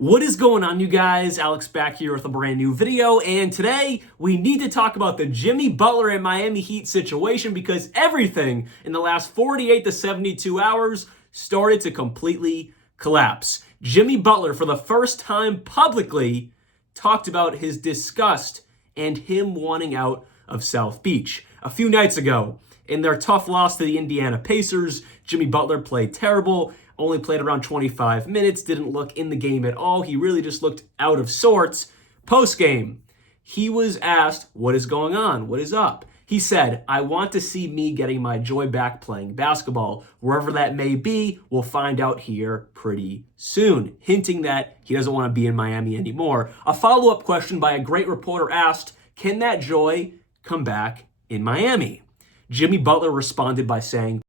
What is going on, you guys? Alex back here with a brand new video, and today we need to talk about the Jimmy Butler and Miami Heat situation because everything in the last 48 to 72 hours started to completely collapse. Jimmy Butler, for the first time publicly, talked about his disgust and him wanting out of South Beach. A few nights ago, in their tough loss to the Indiana Pacers, Jimmy Butler played terrible. Only played around 25 minutes, didn't look in the game at all. He really just looked out of sorts. Post-game, he was asked, what is going on? What is up? He said, I want to see me getting my joy back playing basketball. Wherever that may be, we'll find out here pretty soon, hinting that he doesn't want to be in Miami anymore. A follow-up question by a great reporter asked, can that joy come back in Miami? Jimmy Butler responded by saying,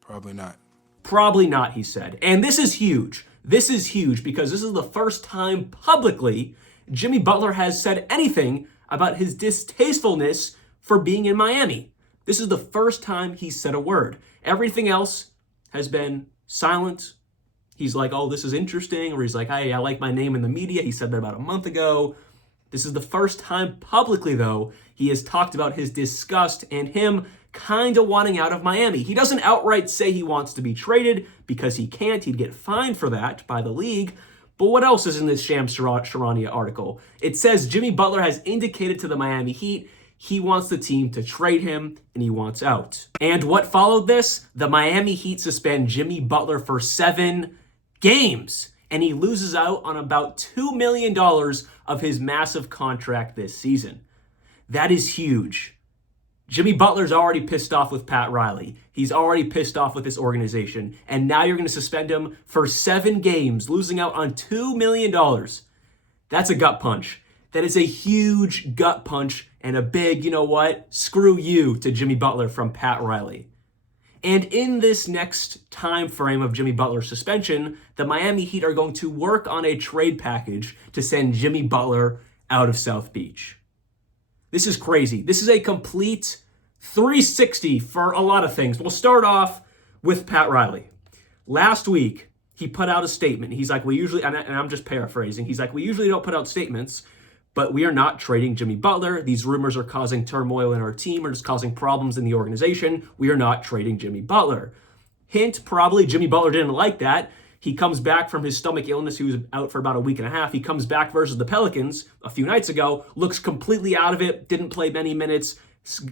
probably not. Probably not, he said. And this is huge. This is huge because this is the first time publicly Jimmy Butler has said anything about his distastefulness for being in Miami. This is the first time he said a word. Everything else has been silent. He's like, oh, this is interesting. Or he's like, hey, I like my name in the media. He said that about a month ago. This is the first time publicly, though, he has talked about his disgust and him kind of wanting out of Miami. He doesn't outright say he wants to be traded because he can't. He'd get fined for that by the league. But what else is in this Shams Charania article? It says Jimmy Butler has indicated to the Miami Heat he wants the team to trade him and he wants out. And what followed this? The Miami Heat suspend Jimmy Butler for 7 games. And he loses out on about $2 million of his massive contract this season. That is huge. Jimmy Butler's already pissed off with Pat Riley. He's already pissed off with this organization. And now you're going to suspend him for 7 games, losing out on $2 million. That's a gut punch. That is a huge gut punch and a big, you know what, screw you to Jimmy Butler from Pat Riley. And in this next time frame of Jimmy Butler's suspension, the Miami Heat are going to work on a trade package to send Jimmy Butler out of South Beach. This is crazy. This is a complete 360 for a lot of things. We'll start off with Pat Riley. Last week, he put out a statement. He's like, we usually, and I'm just paraphrasing, he's like, we usually don't put out statements, but we are not trading Jimmy Butler. These rumors are causing turmoil in our team or just causing problems in the organization. We are not trading Jimmy Butler. Hint, probably Jimmy Butler didn't like that. He comes back from his stomach illness. He was out for about a week and a half. He comes back versus the Pelicans a few nights ago, looks completely out of it, didn't play many minutes,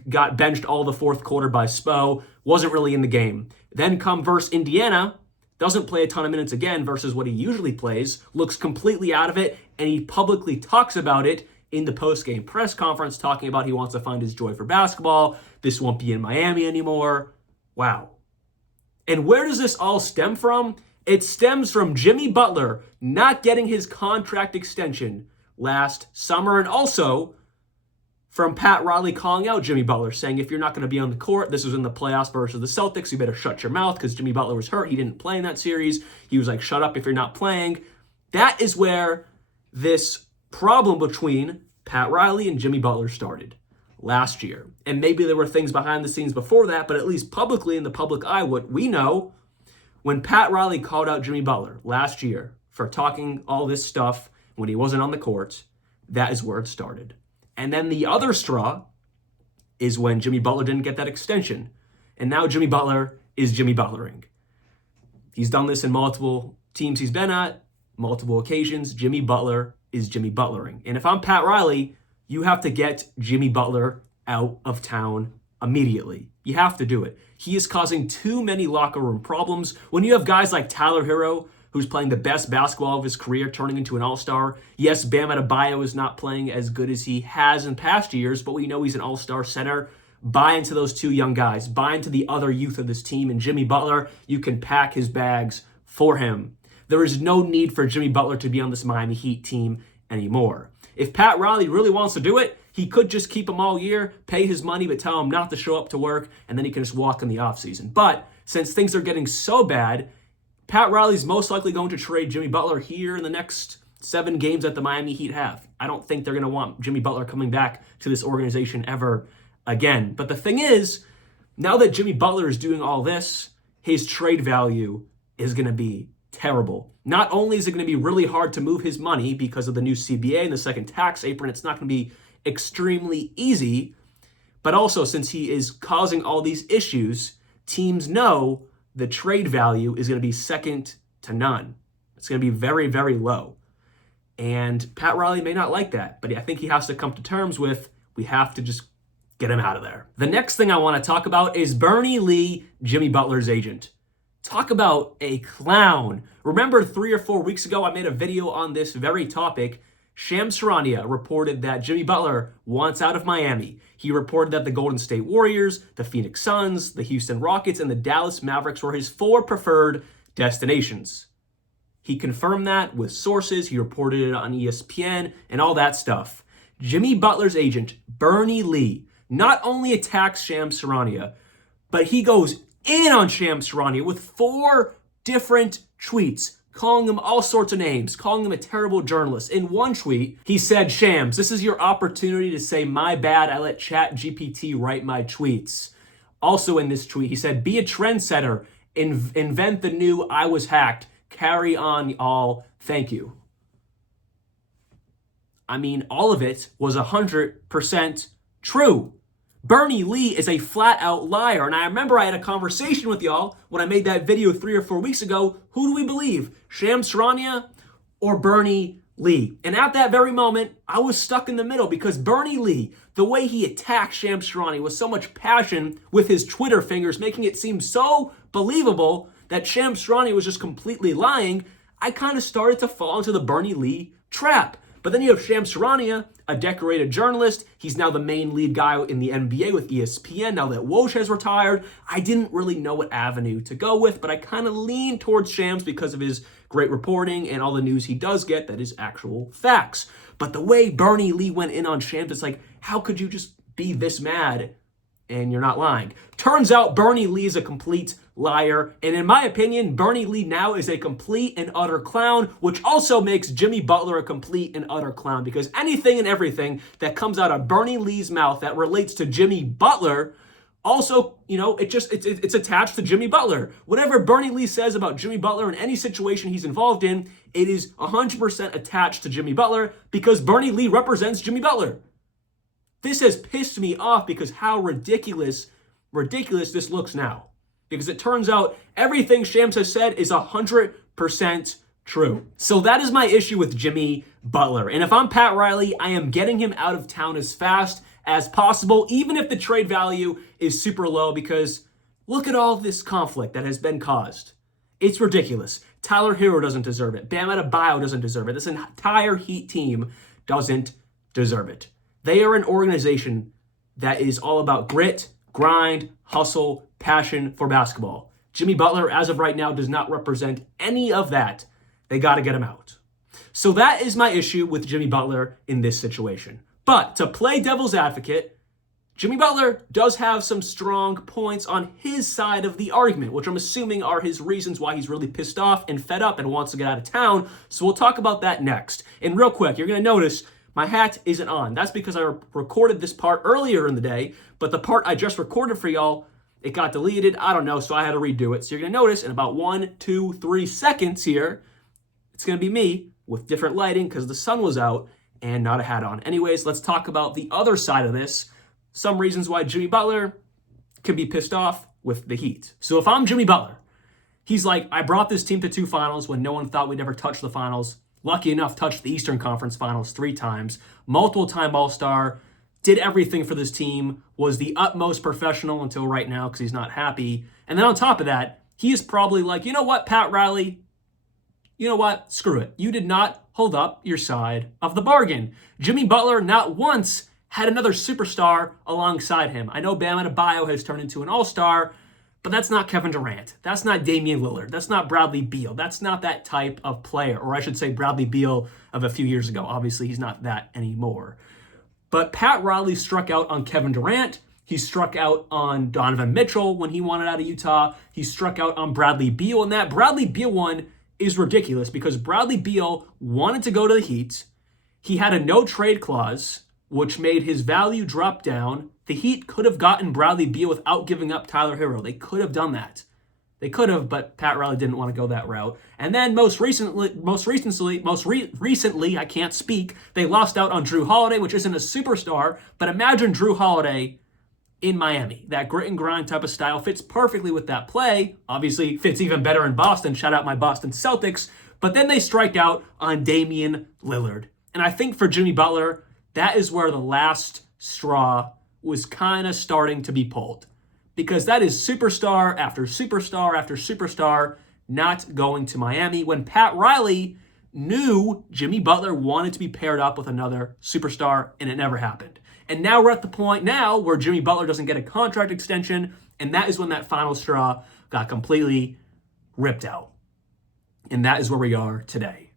got benched all the fourth quarter by Spo, wasn't really in the game. Then come versus Indiana, doesn't play a ton of minutes again versus what he usually plays, looks completely out of it, and he publicly talks about it in the post-game press conference, talking about he wants to find his joy for basketball. This won't be in Miami anymore. Wow. And where does this all stem from? It stems from Jimmy Butler not getting his contract extension last summer, and also from Pat Riley calling out Jimmy Butler, saying if you're not going to be on the court, this was in the playoffs versus the Celtics, you better shut your mouth because Jimmy Butler was hurt. He didn't play in that series. He was like, shut up if you're not playing. That is where this problem between Pat Riley and Jimmy Butler started last year. And maybe there were things behind the scenes before that, but at least publicly in the public eye, what we know, when Pat Riley called out Jimmy Butler last year for talking all this stuff when he wasn't on the court, that is where it started. And then the other straw is when Jimmy Butler didn't get that extension. And now Jimmy Butler is Jimmy Butlering. He's done this in multiple teams he's been at, multiple occasions. Jimmy Butler is Jimmy Butlering. And if I'm Pat Riley, you have to get Jimmy Butler out of town immediately. You have to do it. He is causing too many locker room problems. When you have guys like Tyler Hero, who's playing the best basketball of his career, turning into an all-star. Yes, Bam Adebayo is not playing as good as he has in past years, but we know he's an all-star center. Buy into those 2 young guys. Buy into the other youth of this team. And Jimmy Butler, you can pack his bags for him. There is no need for Jimmy Butler to be on this Miami Heat team anymore. If Pat Riley really wants to do it, he could just keep him all year, pay his money, but tell him not to show up to work, and then he can just walk in the offseason. But since things are getting so bad, Pat Riley's most likely going to trade Jimmy Butler here in the next 7 games that the Miami Heat have. I don't think they're going to want Jimmy Butler coming back to this organization ever again. But the thing is, now that Jimmy Butler is doing all this, his trade value is going to be terrible. Not only is it going to be really hard to move his money because of the new CBA and the second tax apron, it's not going to be extremely easy, but also since he is causing all these issues, teams know the trade value is going to be second to none. It's going to be very, very low. And Pat Riley may not like that, but I think he has to come to terms with, we have to just get him out of there. The next thing I want to talk about is Bernie Lee, Jimmy Butler's agent. Talk about a clown. Remember 3 or 4 weeks ago, I made a video on this very topic. Shams Charania reported that Jimmy Butler wants out of Miami. He reported that the Golden State Warriors, the Phoenix Suns, the Houston Rockets, and the Dallas Mavericks were his 4 preferred destinations. He confirmed that with sources. He reported it on ESPN and all that stuff. Jimmy Butler's agent, Bernie Lee, not only attacks Shams Charania, but he goes in on Shams Charania with 4 different tweets, calling him all sorts of names, calling him a terrible journalist. In one tweet, he said, Shams, this is your opportunity to say, my bad, I let ChatGPT write my tweets. Also in this tweet, he said, be a trendsetter, invent the new I was hacked, carry on all, thank you. I mean, all of it was 100% true. Bernie Lee is a flat-out liar, and I remember I had a conversation with y'all when I made that video 3 or 4 weeks ago. Who do we believe, Shams Charania or Bernie Lee? And at that very moment, I was stuck in the middle because Bernie Lee, the way he attacked Shams Charania with so much passion with his Twitter fingers, making it seem so believable that Shams Charania was just completely lying, I kind of started to fall into the Bernie Lee trap. But then you have Shams Charania, a decorated journalist. He's now the main lead guy in the NBA with ESPN now that Woj has retired. I didn't really know what avenue to go with, but I kind of leaned towards Shams because of his great reporting and all the news he does get that is actual facts. But the way Bernie Lee went in on Shams, it's like, how could you just be this mad and you're not lying? Turns out Bernie Lee is a complete liar. And in my opinion, Bernie Lee now is a complete and utter clown, which also makes Jimmy Butler a complete and utter clown because anything and everything that comes out of Bernie Lee's mouth that relates to Jimmy Butler also, it's attached to Jimmy Butler. Whatever Bernie Lee says about Jimmy Butler in any situation he's involved in, it is 100% attached to Jimmy Butler because Bernie Lee represents Jimmy Butler. This has pissed me off because how ridiculous this looks now. Because it turns out everything Shams has said is 100% true. So that is my issue with Jimmy Butler. And if I'm Pat Riley, I am getting him out of town as fast as possible, even if the trade value is super low, because look at all this conflict that has been caused. It's ridiculous. Tyler Hero doesn't deserve it. Bam Adebayo doesn't deserve it. This entire Heat team doesn't deserve it. They are an organization that is all about grit, grind, hustle, passion for basketball. Jimmy Butler, as of right now, does not represent any of that. They got to get him out. So that is my issue with Jimmy Butler in this situation. But to play devil's advocate, Jimmy Butler does have some strong points on his side of the argument, which I'm assuming are his reasons why he's really pissed off and fed up and wants to get out of town. So we'll talk about that next. And real quick, you're going to notice my hat isn't on. That's because I recorded this part earlier in the day, but the part I just recorded for y'all, it got deleted. I don't know, so I had to redo it. So you're going to notice in about 1, 2, 3 seconds here, it's going to be me with different lighting because the sun was out and not a hat on. Anyways, let's talk about the other side of this. Some reasons why Jimmy Butler could be pissed off with the Heat. So if I'm Jimmy Butler, he's like, I brought this team to 2 finals when no one thought we'd ever touch the finals. Lucky enough, touched the Eastern Conference Finals 3 times. Multiple-time All-Star. Did everything for this team. Was the utmost professional until right now because he's not happy. And then on top of that, he is probably like, you know what, Pat Riley? You know what? Screw it. You did not hold up your side of the bargain. Jimmy Butler not once had another superstar alongside him. I know Bam Adebayo has turned into an all-star, but that's not Kevin Durant. That's not Damian Lillard. That's not Bradley Beal. That's not that type of player. Or I should say Bradley Beal of a few years ago. Obviously, he's not that anymore. But Pat Riley struck out on Kevin Durant. He struck out on Donovan Mitchell when he wanted out of Utah. He struck out on Bradley Beal. And that Bradley Beal one is ridiculous because Bradley Beal wanted to go to the Heat. He had a no-trade clause, which made his value drop down. The Heat could have gotten Bradley Beal without giving up Tyler Hero. They could have done that. They could have, but Pat Riley didn't want to go that route. And then most recently, I can't speak, they lost out on Drew Holiday, which isn't a superstar, but imagine Drew Holiday in Miami. That grit and grind type of style fits perfectly with that play. Obviously, fits even better in Boston. Shout out my Boston Celtics. But then they strike out on Damian Lillard. And I think for Jimmy Butler, that is where the last straw was kind of starting to be pulled. Because that is superstar after superstar after superstar not going to Miami when Pat Riley knew Jimmy Butler wanted to be paired up with another superstar, and it never happened. And now we're at the point now where Jimmy Butler doesn't get a contract extension, and that is when that final straw got completely ripped out. And that is where we are today.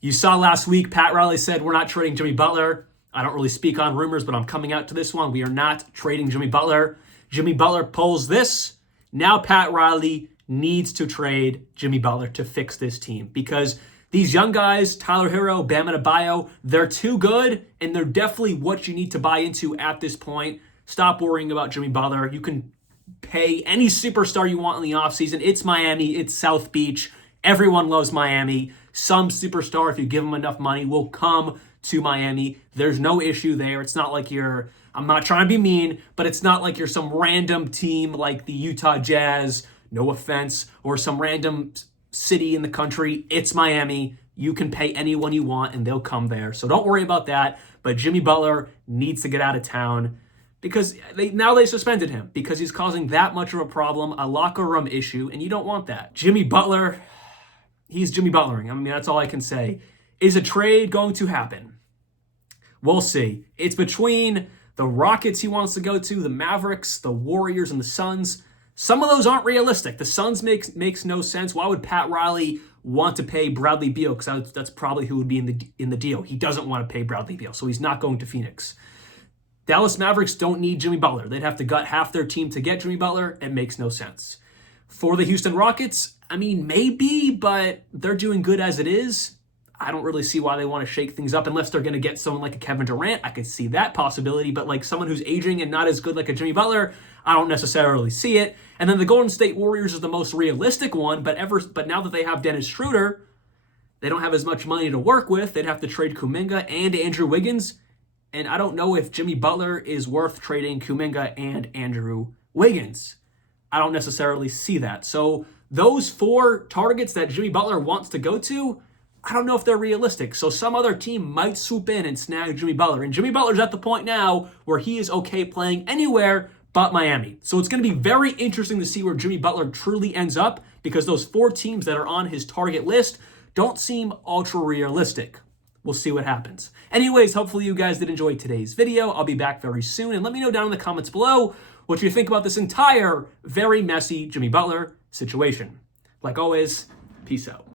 You saw last week, Pat Riley said, we're not trading Jimmy Butler. I don't really speak on rumors, but I'm coming out to this one. We are not trading Jimmy Butler. Jimmy Butler pulls this. Now Pat Riley needs to trade Jimmy Butler to fix this team because these young guys, Tyler Hero, Bam Adebayo, they're too good, and they're definitely what you need to buy into at this point. Stop worrying about Jimmy Butler. You can pay any superstar you want in the offseason. It's Miami. It's South Beach. Everyone loves Miami. Some superstar, if you give them enough money, will come to Miami. There's no issue there. It's not like I'm not trying to be mean, but it's not like you're some random team like the Utah Jazz, no offense, or some random city in the country. It's Miami. You can pay anyone you want and they'll come there. So don't worry about that. But Jimmy Butler needs to get out of town because now they suspended him because he's causing that much of a problem, a locker room issue, and you don't want that. Jimmy Butler, he's Jimmy Butlering. I mean, that's all I can say. Is a trade going to happen? We'll see. It's between the Rockets he wants to go to, the Mavericks, the Warriors, and the Suns. Some of those aren't realistic. The Suns makes no sense. Why would Pat Riley want to pay Bradley Beal? Because that's probably who would be in the deal. He doesn't want to pay Bradley Beal, so he's not going to Phoenix. Dallas Mavericks don't need Jimmy Butler. They'd have to gut half their team to get Jimmy Butler. It makes no sense. For the Houston Rockets, I mean, maybe, but they're doing good as it is. I don't really see why they want to shake things up unless they're going to get someone like a Kevin Durant. I could see that possibility, but like someone who's aging and not as good like a Jimmy Butler, I don't necessarily see it. And then the Golden State Warriors is the most realistic one, but now that they have Dennis Schroeder, they don't have as much money to work with. They'd have to trade Kuminga and Andrew Wiggins, and I don't know if Jimmy Butler is worth trading Kuminga and Andrew Wiggins. I don't necessarily see that. So those 4 targets that Jimmy Butler wants to go to, I don't know if they're realistic. So some other team might swoop in and snag Jimmy Butler. And Jimmy Butler's at the point now where he is okay playing anywhere but Miami. So it's going to be very interesting to see where Jimmy Butler truly ends up because those 4 teams that are on his target list don't seem ultra realistic. We'll see what happens. Anyways, hopefully you guys did enjoy today's video. I'll be back very soon. And let me know down in the comments below what you think about this entire very messy Jimmy Butler situation. Like always, peace out.